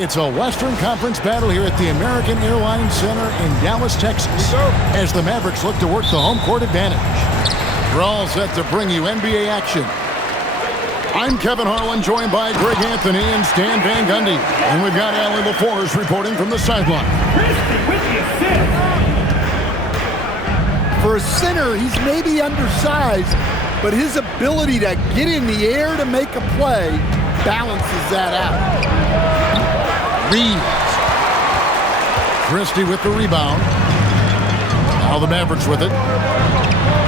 It's a Western Conference battle here at the American Airlines Center in Dallas, Texas, as the Mavericks look to work the home court advantage. We're all set to bring you NBA action. I'm Kevin Harlan, joined by Greg Anthony and Stan Van Gundy. And we've got Allie LaForce reporting from the sideline. For a center, he's maybe undersized, but his ability to get in the air to make a play balances that out. Reeves. Christie with the rebound. Now the Mavericks with it.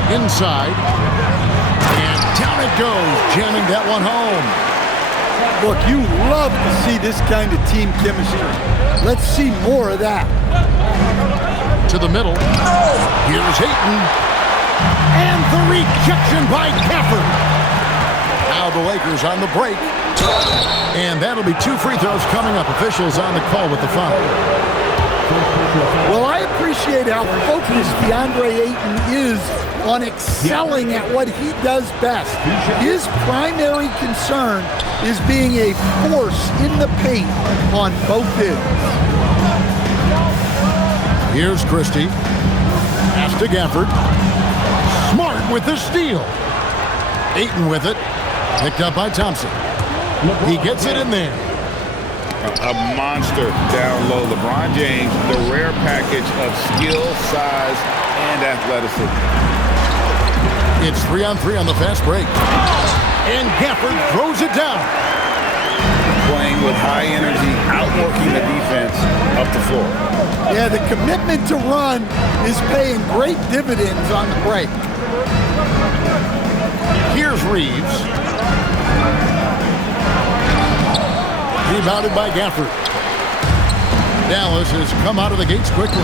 Inside. And down it goes, jamming that one home. Look, you love to see this kind of team chemistry. Let's see more of that. To the middle. Here's Hayton. And the rejection by Gafford. Now the Lakers on the break. And that'll be 2 free throws coming up. Officials on the call with the foul. Well, I appreciate how focused DeAndre Ayton is on excelling at what he does best. His primary concern is being a force in the paint on both ends. Here's Christie. Pass to Gafford. Smart with the steal. Ayton with it. Picked up by Thompson. He gets it in there. A monster down low. LeBron James, the rare package of skill, size, and athleticism. It's 3-on-3 on the fast break. And Gafford throws it down. Playing with high energy, outworking the defense up the floor. Yeah, the commitment to run is paying great dividends on the break. Here's Reeves. Rebounded by Gafford. Dallas has come out of the gates quickly.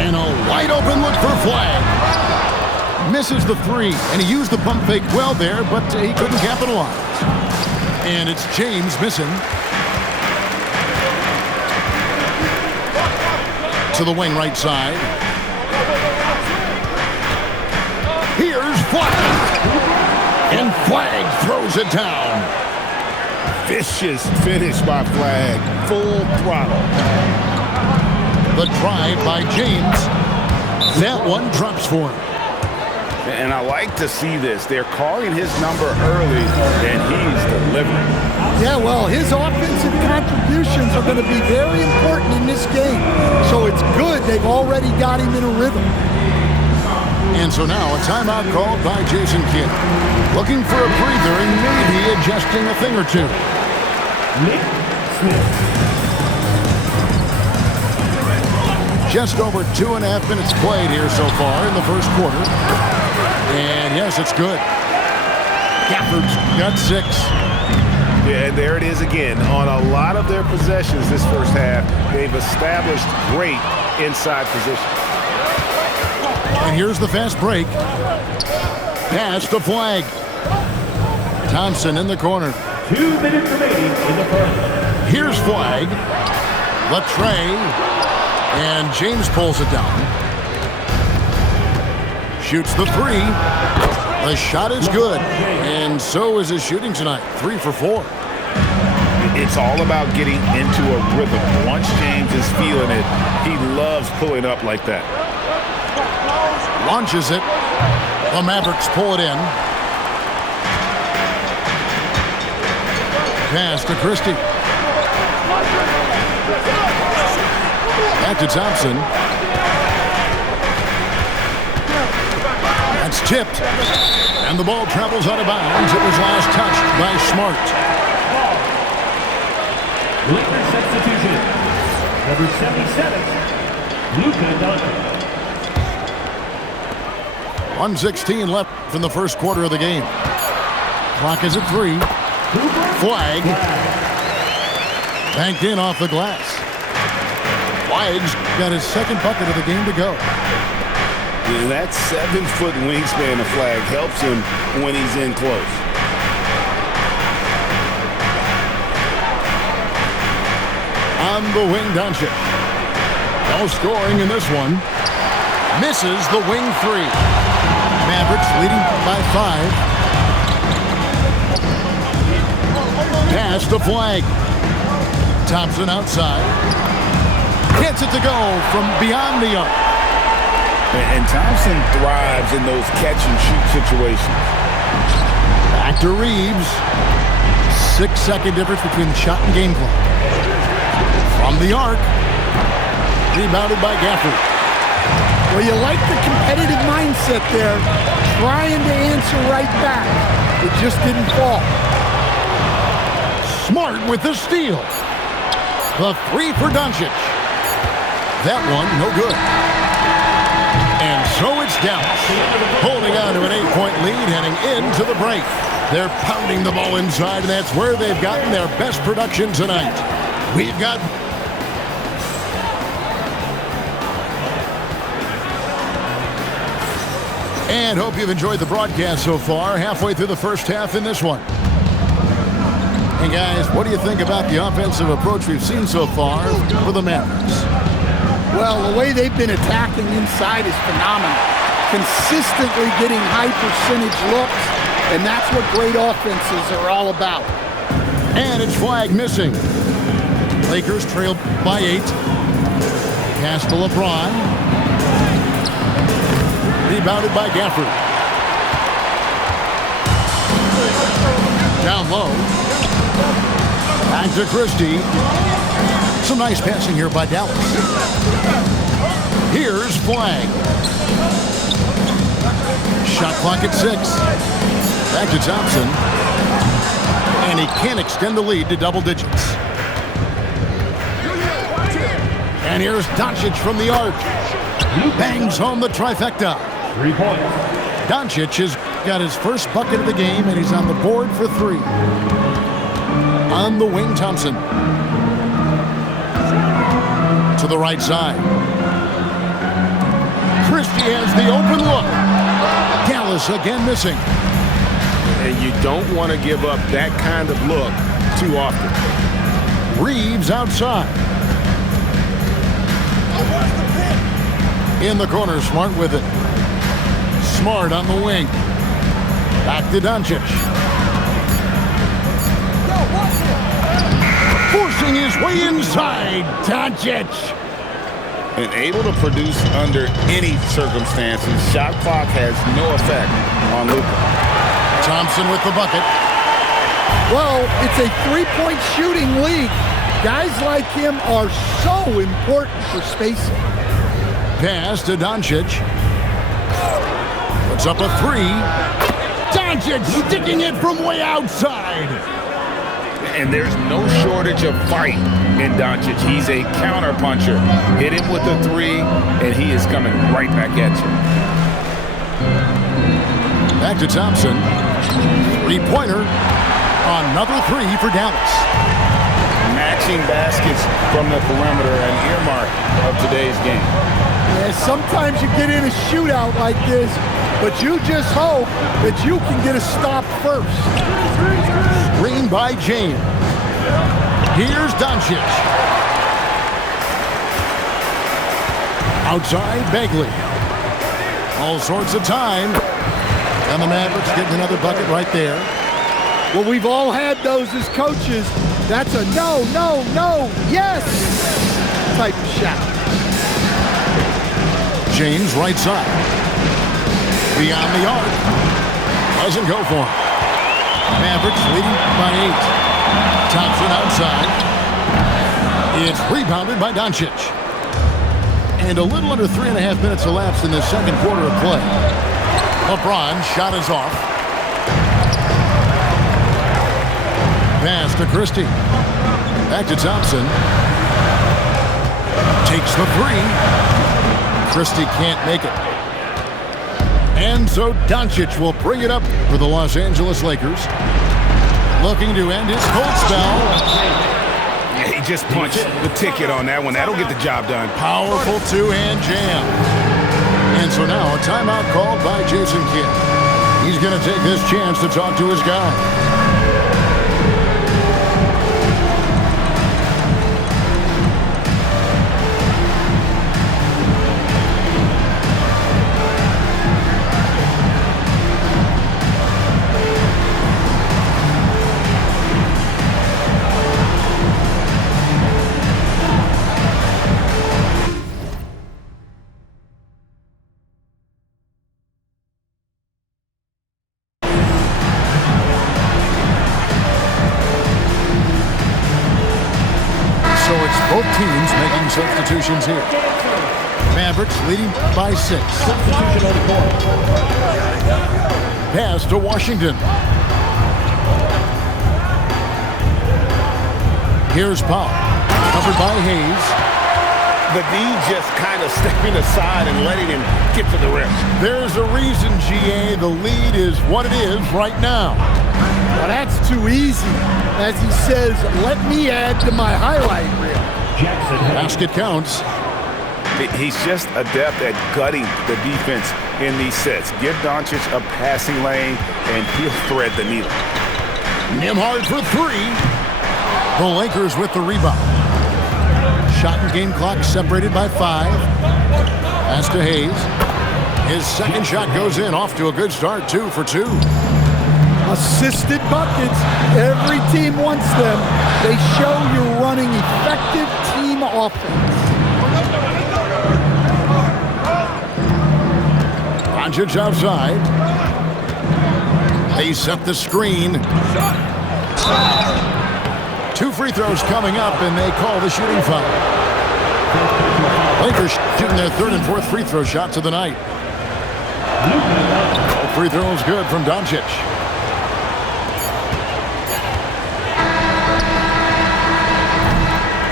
And a wide open look for Flag. Misses the three, and he used the pump fake well there, but he couldn't capitalize. And it's James missing. To the wing right side. Here's Flag. And Flag throws it down. Vicious finish by Flag. Full throttle. The drive by James. That one drops for him. And I like to see this. They're calling his number early, and he's delivering. Yeah, well, his offensive contributions are going to be very important in this game. So it's good they've already got him in a rhythm. And so now a timeout called by Jason Kidd. Looking for a breather and maybe adjusting a thing or two. Nick Smith. Just over 2.5 minutes played here so far in the first quarter. And yes, it's good. Gafford's got 6. Yeah, and there it is again. On a lot of their possessions this first half, they've established great inside position. And here's the fast break. Pass to Flag. Thompson in the corner. 2 minutes remaining in the first. Here's Flag. Latre. And James pulls it down. Shoots the 3. The shot is good. And so is his shooting tonight. 3 for 4. It's all about getting into a rhythm. Once James is feeling it, he loves pulling up like that. Launches it. The Mavericks pull it in. Pass to Christie. Back to Thompson. That's tipped. And the ball travels out of bounds. It was last touched by Smart. Lakers substitution. Number 77, Luka Doncic. 1:16 left from the first quarter of the game. Clock is at 3. Flag. Banked in off the glass. Flag's got his second bucket of the game to go. Yeah, that 7-foot wingspan of Flag helps him when he's in close. On the wing, Doncic. No scoring in this one. Misses the wing 3. Mavericks leading by 5. Pass to Flag. Thompson outside. Gets it to go from beyond the arc. And Thompson thrives in those catch-and-shoot situations. Back to Reeves. 6-second difference between the shot and game clock. From the arc. Rebounded by Gafford. Well, you like the competitive mindset there, trying to answer right back. It just didn't fall. Smart with the steal. The three for Doncic. That one, no good. And so it's Dallas, holding on to an 8-point lead, heading into the break. They're pounding the ball inside, and that's where they've gotten their best production tonight. We've got... And hope you've enjoyed the broadcast so far. Halfway through the first half in this one. And guys, what do you think about the offensive approach we've seen so far for the Mavericks? Well, the way they've been attacking inside is phenomenal. Consistently getting high percentage looks, and that's what great offenses are all about. And it's flag missing. Lakers trail by 8. Pass to LeBron. Rebounded by Gafford. Down low. Back to Christie. Some nice passing here by Dallas. Here's flag. Shot clock at 6. Back to Thompson. And he can't extend the lead to double digits. And here's Doncic from the arc. Bangs home the trifecta. 3 points. Doncic has got his first bucket of the game, and he's on the board for 3. On the wing, Thompson. To the right side. Christie has the open look. Dallas again missing. And you don't want to give up that kind of look too often. Reeves outside. In the corner, Smart with it. Smart on the wing. Back to Doncic. Forcing his way inside. Doncic. And able to produce under any circumstances. Shot clock has no effect on Luka. Thompson with the bucket. Well, it's a 3-point shooting league. Guys like him are so important for spacing. Pass to Doncic. Puts up a 3. Doncic sticking it from way outside. And there's no shortage of fight in Doncic. He's a counterpuncher. Hit him with a 3, and he is coming right back at you. Back to Thompson. 3-pointer. Another 3 for Dallas. Matching baskets from the perimeter, an earmark of today's game. Yeah, sometimes you get in a shootout like this, but you just hope that you can get a stop first. Screen by James. Here's Doncic. Outside, Bagley. All sorts of time. And the Mavericks getting another bucket right there. Well, we've all had those as coaches. That's a no, no, no, yes type of shot. James right side. Beyond the arc. Doesn't go for him. Mavericks leading by 8. Thompson outside. It's rebounded by Doncic. And a little under 3.5 minutes elapsed in the second quarter of play. LeBron's shot is off. Pass to Christie. Back to Thompson. Takes the 3. Christie can't make it. And so Doncic will bring it up for the Los Angeles Lakers. Looking to end his cold spell. Yeah, he just punched the ticket on that one. That'll get the job done. Powerful two-hand jam. And so now a timeout called by Jason Kidd. He's going to take this chance to talk to his guy. So it's both teams making substitutions here. Mavericks leading by 6. Substitution on the court. Pass to Washington. Here's Powell. Covered by Hayes. The D just kind of stepping aside and letting him get to the rim. There's a reason, GA. The lead is what it is right now. Well, that's too easy. As he says, let me add to my highlight reel. Jackson. Basket counts. He's just adept at gutting the defense in these sets. Give Doncic a passing lane, and he'll thread the needle. Nembhard for 3. The Lakers with the rebound. Shot and game clock separated by 5. Pass to Hayes. His second shot goes in. Off to a good start. 2 for 2. Assisted buckets. Every team wants them. They show you're running effective team offense. Doncic outside. They set the screen. 2 free throws coming up, and they call the shooting foul. Lakers shooting their 3rd and 4th free throw shots of the night. Free throws good from Doncic.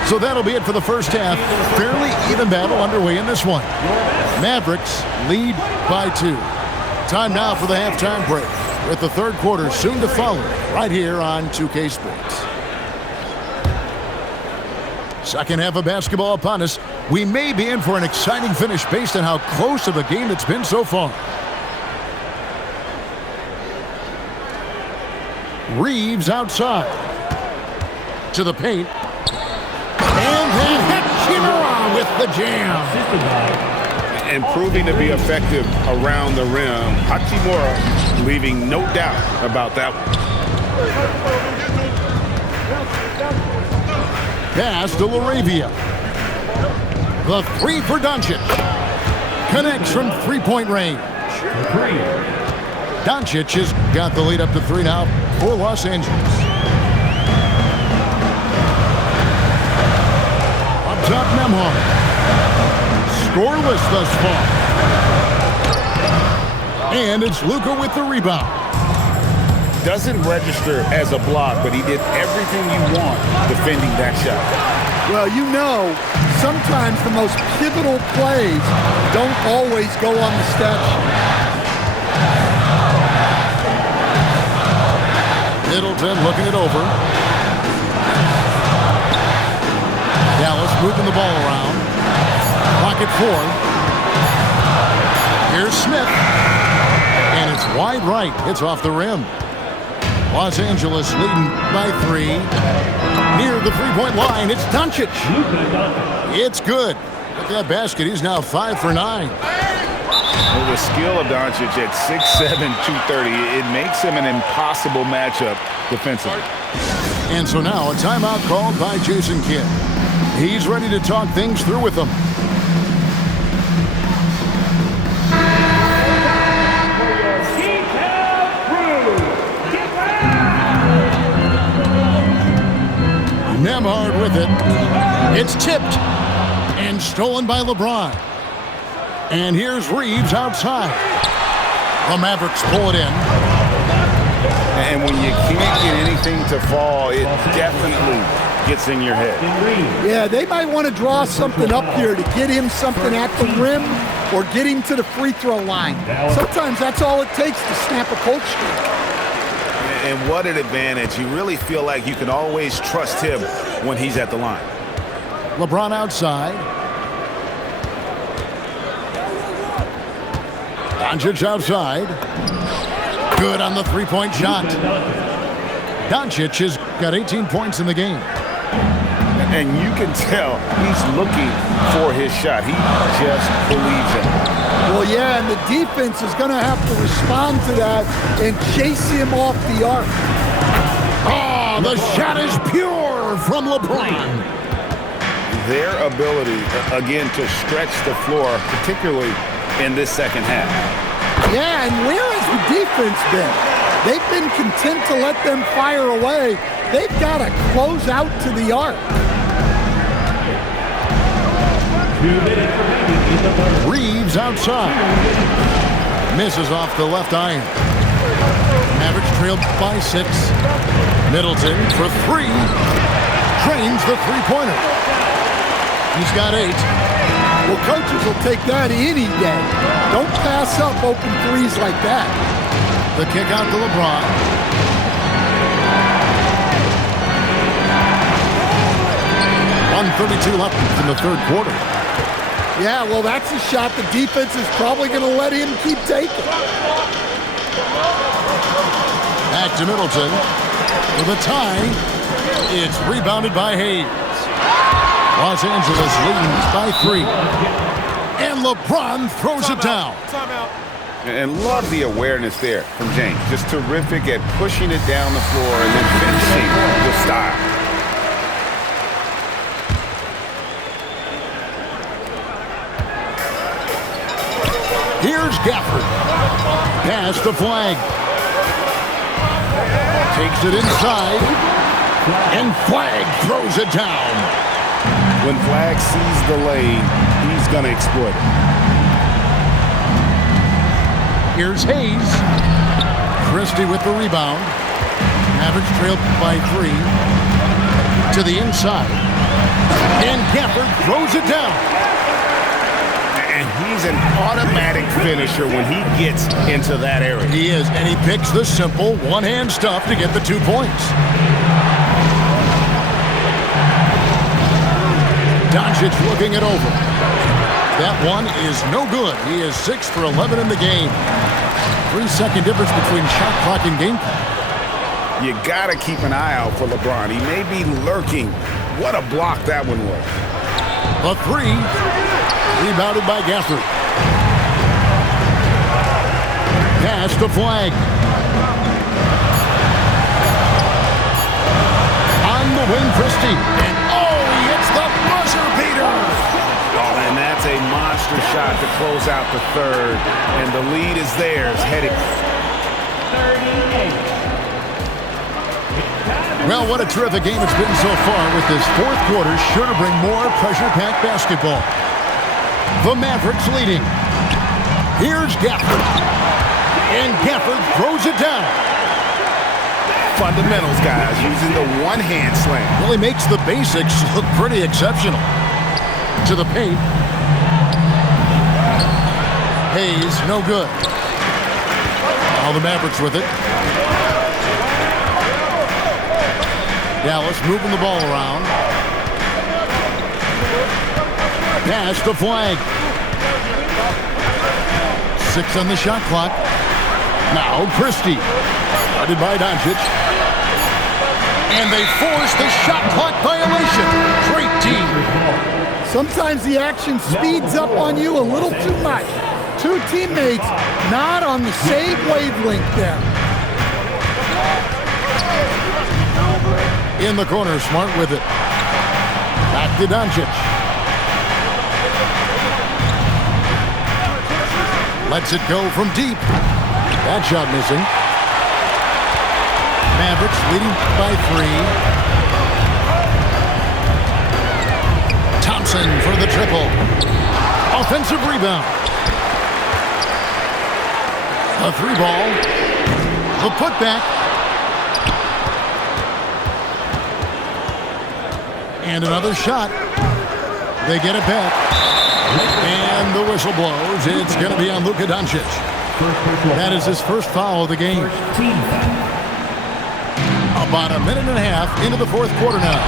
So that'll be it for the first half. Fairly even battle underway in this one. Mavericks lead by 2. Time now for the halftime break, with the third quarter soon to follow right here on 2K Sports. Second half of basketball upon us. We may be in for an exciting finish based on how close of a game it's been so far. Reeves outside. To the paint. And then Hachimura with the jam. And proving to be effective around the rim. Hachimura leaving no doubt about that one. Pass to LaRavia. The 3 for Doncic. Connects from three-point range. Doncic has got the lead up to 3 now for Los Angeles. Up top, Nembhard. Scoreless thus far. And it's Luka with the rebound. Doesn't register as a block, but he did everything you want defending that shot. Well, you know, sometimes the most pivotal plays don't always go on the stat sheet. Middleton looking it over. Dallas moving the ball around. Pocket 4. Here's Smith. And it's wide right. It's off the rim. Los Angeles leading by 3. Near the three-point line, it's Doncic. It's good. At that basket, he's now 5 for 9. Well, the skill of Doncic at 6'7", 230, it makes him an impossible matchup defensively. And so now a timeout called by Jason Kidd. He's ready to talk things through with them. Nembhard with it. It's tipped and stolen by LeBron. And here's Reeves outside. The Mavericks pull it in. And when you can't get anything to fall, it definitely gets in your head. Yeah, they might want to draw something up here to get him something at the rim or get him to the free throw line. Sometimes that's all it takes to snap a cold streak. And what an advantage. You really feel like you can always trust him when he's at the line. LeBron outside. Doncic outside. Good on the three-point shot. Doncic has got 18 points in the game. And you can tell he's looking for his shot. He just believes it. Well, yeah, and the defense is going to have to respond to that and chase him off the arc. Oh, the shot is pure from LeBron. Their ability, again, to stretch the floor, particularly in this second half. Yeah, and where has the defense been? They've been content to let them fire away. They've got to close out to the arc. 2 minutes remaining in the third. Reeves outside. Misses off the left iron. Mavericks trailed by 6. Middleton for 3. Drains the three-pointer. He's got 8. Well, coaches will take that any day. Don't pass up open threes like that. The kick out to LeBron. .132 left in the third quarter. Yeah, well, that's a shot the defense is probably going to let him keep taking. Back to Middleton. With a tie. It's rebounded by Hayes. Los Angeles leads by 3. And LeBron throws it down. And love the awareness there from James. Just terrific at pushing it down the floor and then finishing with style. Here's Gafford. Pass to Flag. Takes it inside. And Flag throws it down. When Flag sees the lane, he's going to exploit it. Here's Hayes. Christie with the rebound. Mavericks trailed by 3. To the inside. And Gafford throws it down. And he's an automatic finisher when he gets into that area. He is, and he picks the simple one-hand stuff to get the 2 points. Doncic looking it over. That one is no good. He is 6 for 11 in the game. 3-second difference between shot clock and game clock. You got to keep an eye out for LeBron. He may be lurking. What a block that one was. The 3, rebounded by Gafford. Pass to Flag. On the wing, Christie. And he hits the buzzer beater. Oh, and that's a monster shot to close out the third. And the lead is theirs, heading. 38. Well, what a terrific game it's been so far, with this fourth quarter sure to bring more pressure-packed basketball. The Mavericks leading. Here's Gafford. And Gafford throws it down. Fundamentals, guys, using the one-hand slam. Really makes the basics look pretty exceptional. To the paint. Hayes, no good. All the Mavericks with it. Dallas moving the ball around. Pass to Flag. 6 on the shot clock. Now Christie. Guarded by Doncic. And they force the shot clock violation. Great team. Sometimes the action speeds up on you a little too much. 2 teammates not on the same wavelength there. In the corner, Smart with it. Back to Doncic. Lets it go from deep. That shot missing. Mavericks leading by 3. Thompson for the triple. Offensive rebound. A 3-ball. The putback. And another shot. They get it back. And the whistle blows. It's going to be on Luka Doncic. That is his first foul of the game. About a minute and a half into the fourth quarter now.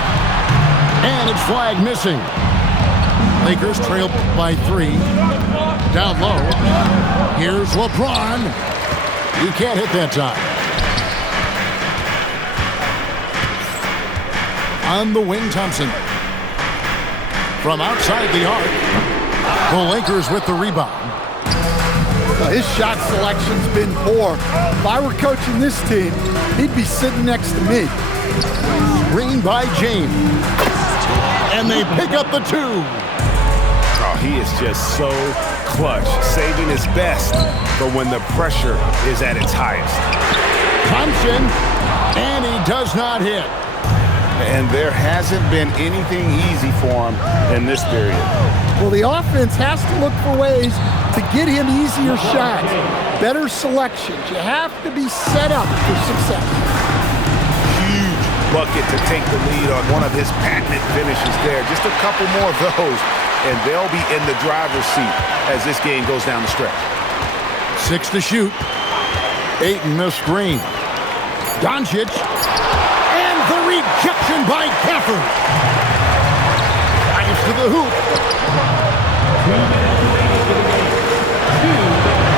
And it's Flag missing. Lakers trail by 3. Down low. Here's LeBron. He can't hit that time. On the wing, Thompson. From outside the arc. The Lakers with the rebound. His shot selection's been poor. If I were coaching this team, he'd be sitting next to me. Screen by James. And they pick up the 2. Oh, he is just so clutch, saving his best for when the pressure is at its highest. Thompson, and he does not hit. And there hasn't been anything easy for him in this period. Well, the offense has to look for ways to get him easier shots, better selections. You have to be set up for success. Huge bucket to take the lead on one of his patented finishes there. Just a couple more of those, and they'll be in the driver's seat as this game goes down the stretch. 6 to shoot. Ayton the screen. Doncic. And the rejection by Gafford. Drives to the hoop.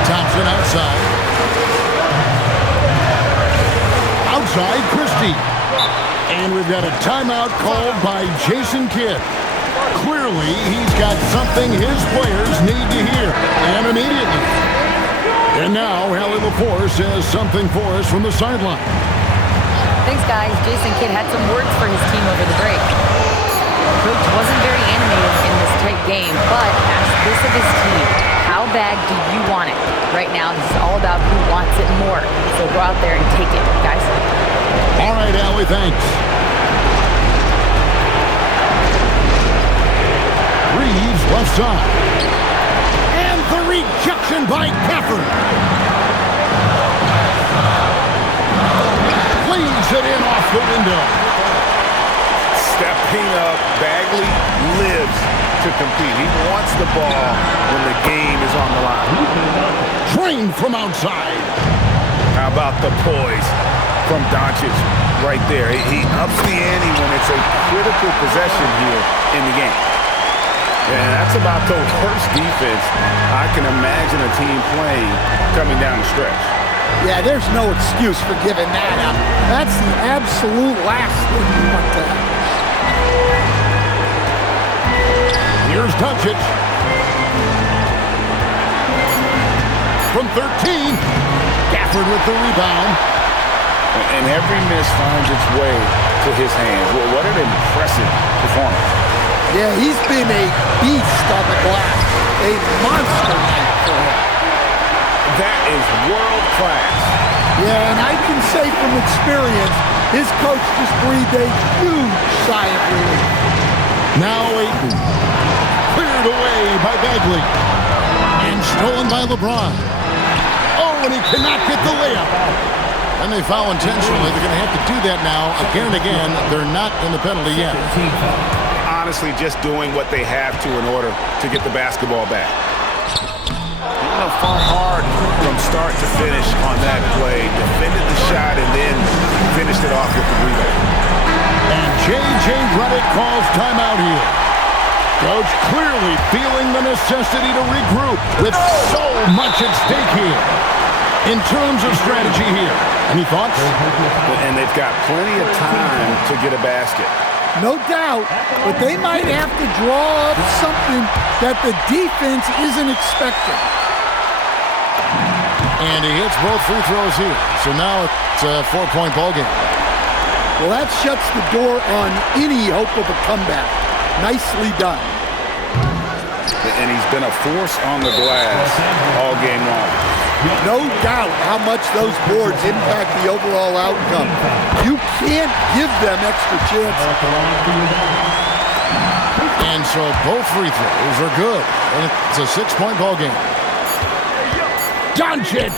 Thompson outside. Outside Christie. And we've got a timeout called by Jason Kidd. Clearly, he's got something his players need to hear, and immediately. And now, Hallie LaForce has something for us from the sideline. Thanks, guys. Jason Kidd had some words for his team over the break. Coach wasn't very animated in this tight game, but asked this of his team: how bad do you want it? Right now, this is all about who wants it more. So go out there and take it, guys. All right, Hallie, thanks. Reeves left side. And the rejection by Gafford. Leads it in off the window. Stepping up, Bagley lives to compete. He wants the ball when the game is on the line. Drained from outside. How about the poise from Doncic right there? He ups the ante when it's a critical possession here in the game. And that's about the worst defense I can imagine a team playing coming down the stretch. Yeah, there's no excuse for giving that up. That's the absolute last thing you want to have. Here's Doncic. From 13. Gafford with the rebound. And every miss finds its way to his hands. Well, what an impressive performance. Yeah, he's been a beast on the glass. A monster night for him. That is world class. Yeah, and I can say from experience, his coach just breathed a huge sigh of relief. Now Ayton. Cleared away by Bagley. And stolen by LeBron. Oh, and he cannot get the layup. And they foul intentionally. They're going to have to do that now again and again. They're not in the penalty yet. Honestly, just doing what they have to in order to get the basketball back. Fought hard from start to finish on that play. Defended the shot and then finished it off with the rebound. And J.J. Redick calls timeout here. Coach clearly feeling the necessity to regroup with so much at stake here. In terms of strategy here, any thoughts? And they've got plenty of time to get a basket. No doubt, but they might have to draw up something that the defense isn't expecting. And he hits both free throws here. So now it's a 4-point ball game. Well, that shuts the door on any hope of a comeback. Nicely done. And he's been a force on the glass all game long. No doubt how much those boards impact the overall outcome. You can't give them extra chances. And so both free throws are good. And it's a 6-point ball game. Doncic